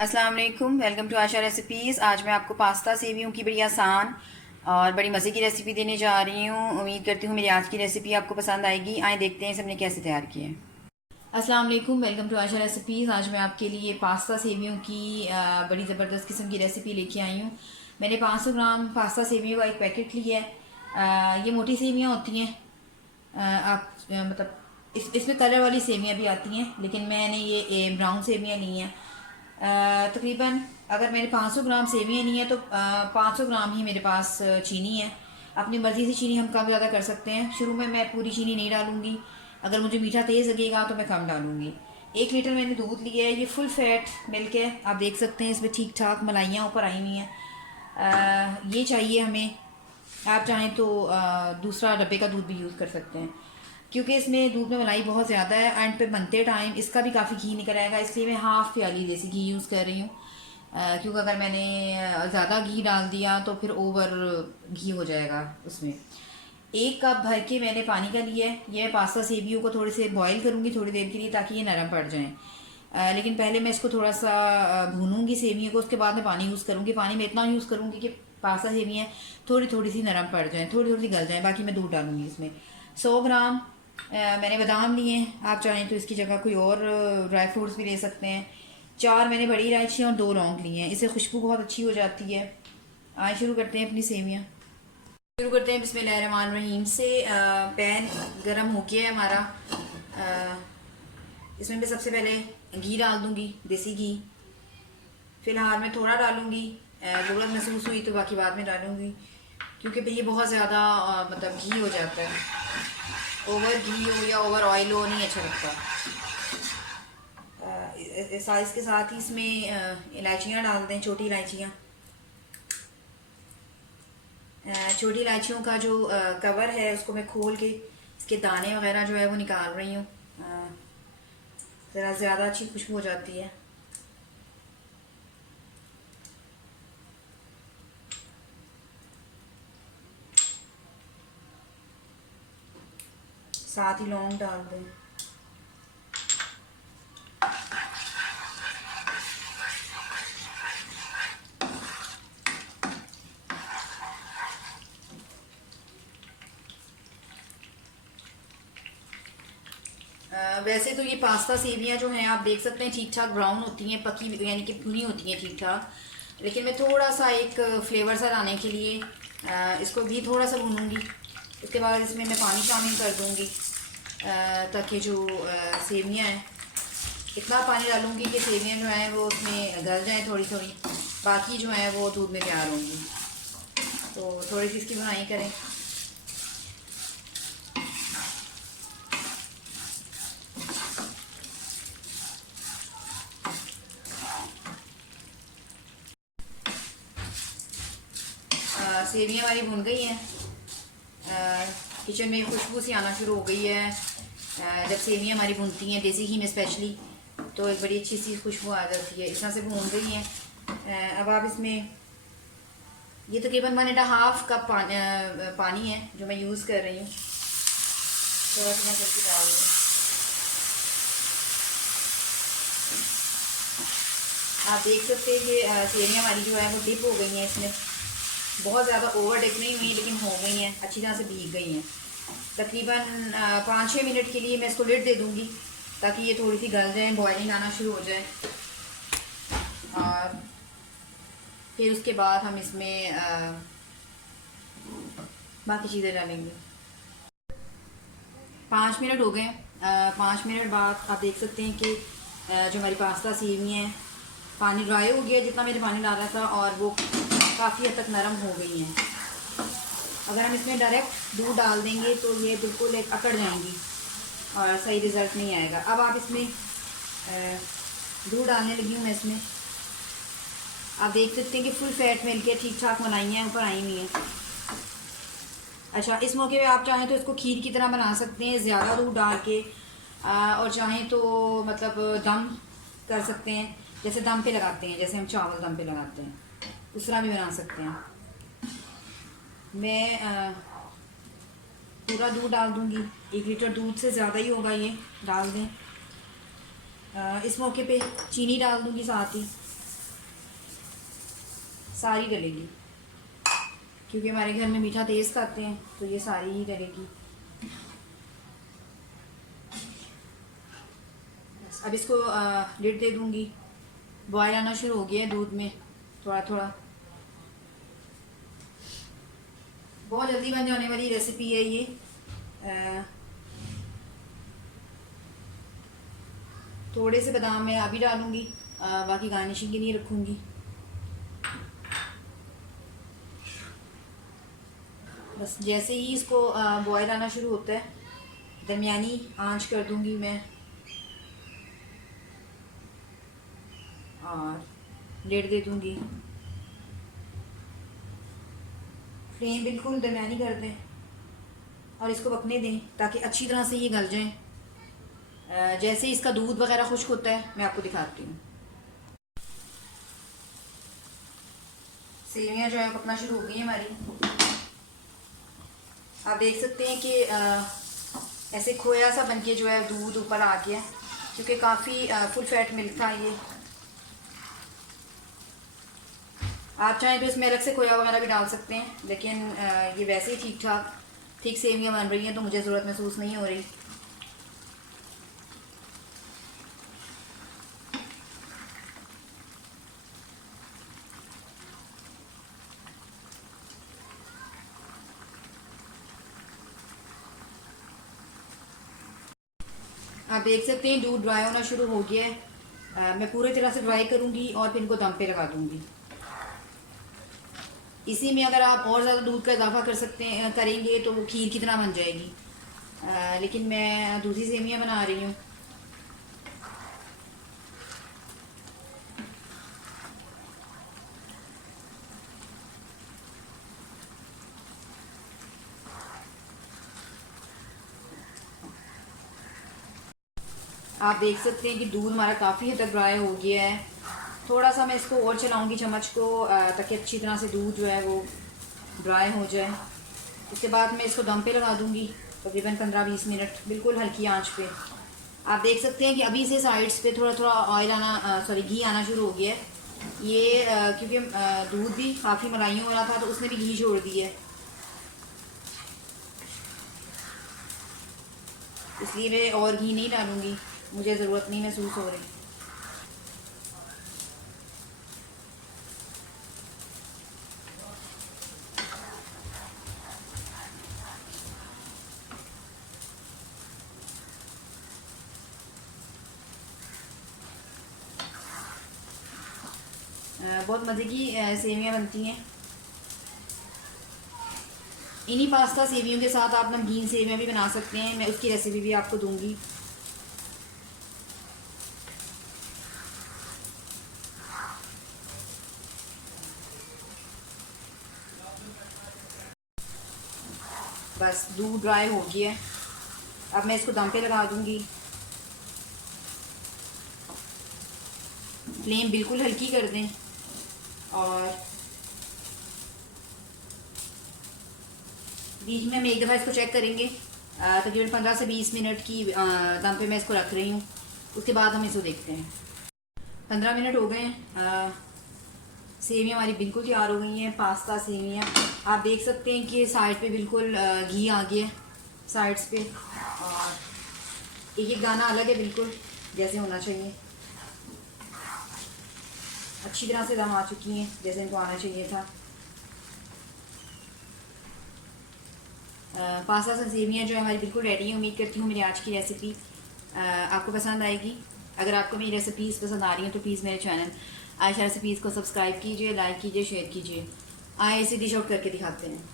अस्सलाम वालेकुम, welcome to Asha recipes. आज मैं आपको पास्ता सेवियों की बड़ी आसान और बड़ी मज़े की रेसिपी देने जा रही हूँ। उम्मीद करती हूँ मेरी आज की रेसिपी आपको पसंद आएगी। आए देखते हैं सबने कैसे तैयार किए हैं। अस्सलाम वालेकुम, वेलकम टू आशा रेसिपीज़। आज मैं आपके लिए पास्ता सेवियों की बड़ी ज़बरदस्त किस्म की रेसिपी लेके आई हूँ। मैंने 500 ग्राम पास्ता सेवियों का एक पैकेट लिया है। ये मोटी सेवियाँ होती हैं। आप मतलब इसमें कलर वाली सेवियाँ भी आती हैं, लेकिन मैंने ये ब्राउन सेवियाँ ली हैं। तकरीबन अगर मैंने 500 ग्राम सेवियाँ ली हैं तो 500 ग्राम ही मेरे पास चीनी है। अपनी मर्ज़ी से चीनी हम कम ज़्यादा कर सकते हैं। शुरू में मैं पूरी चीनी नहीं डालूँगी, अगर मुझे मीठा तेज़ लगेगा तो मैं कम डालूँगी। 1 लीटर मैंने दूध लिया है, ये फुल फैट मिल्क है। आप देख सकते हैं इसमें ठीक ठाक malaइयाँ ऊपर आई हुई हैं। ये चाहिए हमें। आप चाहें तो दूसरा डब्बे का दूध भी यूज़ कर सकते हैं, क्योंकि इसमें दूध में मलाई बहुत ज़्यादा है। एंड पे बनते टाइम इसका भी काफ़ी घी निकल आएगा, इसलिए मैं हाफ़ प्याली देसी घी यूज़ कर रही हूँ। क्योंकि अगर मैंने ज़्यादा घी डाल दिया तो फिर ओवर घी हो जाएगा उसमें। 1 कप भर के मैंने पानी का लिया है। ये मैं पास्ता सेवियों को थोड़े से बॉईल करूँगी थोड़ी देर के लिए, ताकि ये नरम पड़ जाएँ। लेकिन पहले मैं इसको थोड़ा सा भूनूंगी सेवियों को, उसके बाद मैं पानी यूज़ करूँगी। पानी में इतना यूज़ करूँगी कि पास्ता सेवियाँ थोड़ी थोड़ी सी नरम पड़ जाएँ, थोड़ी थोड़ी सी गल जाएँ। बाकी मैं दूध डालूँगी इसमें। 100 ग्राम मैंने बादाम लिए हैं। आप चाहें तो इसकी जगह कोई और ड्राई फ्रूट्स भी ले सकते हैं। 4 मैंने बड़ी इलायचियाँ और 2 लौंग लिए हैं। इससे खुशबू बहुत अच्छी हो जाती है। आए शुरू करते हैं अपनी सेवियाँ। शुरू करते हैं बिस्मिल्लाहिर्रहमानिर्रहीम से। पैन गरम हो गया है हमारा। इसमें मैं सबसे पहले घी डाल दूंगी, देसी घी। फ़िलहाल मैं थोड़ा डालूंगी, ज़रूरत महसूस हुई तो बाकी बाद में डालूंगी, क्योंकि फिर ये बहुत ज़्यादा मतलब घी हो जाता है। ओवर घी हो या ओवर ऑयल हो नहीं अच्छा लगता। साइज़ के साथ ही इसमें इलायचियाँ डाल दें, छोटी इलायचियाँ। छोटी इलायचियों का जो कवर है उसको मैं खोल के इसके दाने वगैरह जो है वो निकाल रही हूँ। ज़रा ज़्यादा अच्छी खुशबू हो जाती है। साथ ही लौंग डाल दें। वैसे तो ये पास्ता सेवियाँ जो हैं आप देख सकते हैं ठीक ठाक ब्राउन होती हैं, पकी यानी कि भुनी होती हैं ठीक ठाक। लेकिन मैं थोड़ा सा एक फ्लेवर सा लाने के लिए इसको भी थोड़ा सा भूनूंगी। उसके बाद इसमें मैं पानी शामिल कर दूंगी, ताकि जो सेवियाँ हैं, इतना पानी डालूंगी कि सेवियाँ जो हैं वो उसमें गल जाएँ थोड़ी थोड़ी। बाकी जो है वो दूध में तैयार होंगी। तो थोड़ी सी इसकी बुनाई करें। सेवियाँ हमारी भुन गई हैं। किचन में खुशबू सी आना शुरू हो गई है। जब सेवियाँ हमारी भुनती हैं देसी घी में स्पेशली, तो एक बड़ी अच्छी सी खुशबू आ जाती है। इस तरह से भून गई हैं। अब आप इसमें ये तकरीबन 1.5 कप पानी है जो मैं यूज़ कर रही हूँ। थोड़ा सा मैं करके डाल दूँ। आप देख सकते हैं कि सेवियाँ हमारी जो है वो डिप हो गई हैं। इसमें बहुत ज़्यादा ओवर डिप नहीं हुई, लेकिन हो गई हैं, अच्छी तरह से भीग गई हैं। तकरीबन 5-6 मिनट के लिए मैं इसको लिड दे दूँगी, ताकि ये थोड़ी सी गल जाए, बॉयलिंग आना शुरू हो जाए। और फिर उसके बाद हम इसमें बाकी चीज़ें डालेंगे। 5 मिनट हो गए। 5 मिनट बाद आप देख सकते हैं कि जो हमारी पास्ता सेवियाँ हैं, पानी ड्राई हो गया जितना मैंने पानी डाला था, और वो काफ़ी हद तक नरम हो गई हैं। अगर हम इसमें डायरेक्ट दूध डाल देंगे तो ये बिल्कुल एक अकड़ जाएंगी और सही रिज़ल्ट नहीं आएगा। अब आप इसमें दूध डालने लगी हूँ मैं इसमें। आप देख सकते हैं कि फुल फैट मिल्क है, ठीक ठाक malaइयाँ ऊपर आई हुई हैं। अच्छा, इस मौके पे आप चाहें तो इसको खीर की तरह बना सकते हैं, ज़्यादा दूध डाल के। और चाहें तो मतलब दम कर सकते हैं, जैसे दम पे लगाते हैं, जैसे हम चावल दम पे लगाते हैं, उस तरह भी बना सकते हैं। मैं पूरा दूध डाल दूँगी। 1 लीटर दूध से ज़्यादा ही होगा, ये डाल दें। इस मौके पे चीनी डाल दूँगी साथ ही। सारी डलेगी, क्योंकि हमारे घर में मीठा तेज़ खाते हैं तो ये सारी ही डलेगी। अब इसको लिड दे दूँगी। बॉयल आना शुरू हो गया है दूध में थोड़ा थोड़ा। बहुत जल्दी बन जाने वाली रेसिपी है ये। थोड़े से बादाम मैं अभी डालूँगी, बाकी गार्निशिंग के लिए रखूँगी। बस जैसे ही इसको बॉयल आना शुरू होता है, दरमियानी आंच कर दूँगी मैं और लिड दे दूँगी। फ्लेम बिल्कुल दरमियानी कर दें और इसको पकने दें ताकि अच्छी तरह से ये गल जाए। जैसे इसका दूध वगैरह खुश्क होता है मैं आपको दिखाती हूँ। सेवियाँ जो है पकना शुरू हो गई हैं हमारी। आप देख सकते हैं कि ऐसे खोया सा बनके जो है दूध ऊपर आ गया, क्योंकि काफ़ी फुल फैट मिल्क था ये। आप चाहें तो इसमें अलग से खोया वगैरह भी डाल सकते हैं, लेकिन ये वैसे ही ठीक सेवियाँ बन रही हैं तो मुझे ज़रूरत महसूस नहीं हो रही। आप देख सकते हैं दूध ड्राई होना शुरू हो गया है। मैं पूरी तरह से ड्राई करूँगी और फिर इनको दम पे लगा दूँगी। इसी में अगर आप और ज़्यादा दूध का इजाफा करेंगे तो वो खीर की तरह बन जाएगी, लेकिन मैं दूधी सेवियाँ बना रही हूँ। आप देख सकते हैं कि दूध हमारा काफ़ी हद तक ड्राई हो गया है। थोड़ा सा मैं इसको और चलाऊंगी चम्मच को, ताकि अच्छी तरह से दूध जो है वो ड्राई हो जाए। उसके बाद मैं इसको दम पे लगा दूंगी तकरीबन 15-20 मिनट, बिल्कुल हल्की आंच पे। आप देख सकते हैं कि अभी से साइड्स पे थोड़ा थोड़ा ऑयल घी आना शुरू हो गया है। ये क्योंकि दूध भी काफ़ी मलाई हो रहा था तो उसने भी घी छोड़ दिया है, इसलिए मैं और घी नहीं डालूँगी, मुझे ज़रूरत नहीं महसूस हो रही। बहुत मज़े की सेवियाँ बनती हैं। इन्हीं पास्ता सेवियों के साथ आप नमकीन सेवियाँ भी बना सकते हैं, मैं उसकी रेसिपी भी आपको दूंगी। बस दूध ड्राई हो गया है, अब मैं इसको दम पे लगा दूंगी। फ्लेम बिल्कुल हल्की कर दें और बीच में हम एक दफ़ा इसको चेक करेंगे। तकरीबन 15 से 20 मिनट की दम पे मैं इसको रख रही हूँ, उसके बाद हम इसको देखते हैं। 15 मिनट हो गए हैं। सेवियाँ हमारी बिल्कुल तैयार हो गई हैं, पास्ता सेवियाँ। आप देख सकते हैं कि साइड पे बिल्कुल घी आ गया है साइड्स पे, और एक एक दाना अलग है बिल्कुल जैसे होना चाहिए। अच्छी तरह से दम आ चुकी हैं जैसे इनको आना चाहिए था। पास्ता से सेवियाँ जो है हमारी बिल्कुल रेडी है। उम्मीद करती हूँ मेरी आज की रेसिपी आपको पसंद आएगी। अगर आपको मेरी रेसिपीज़ पसंद आ रही हैं तो प्लीज़ मेरे चैनल आयशा रेसिपीज़ को सब्सक्राइब कीजिए, लाइक कीजिए, शेयर कीजिए। आए इसे डिश आउट करके दिखाते हैं।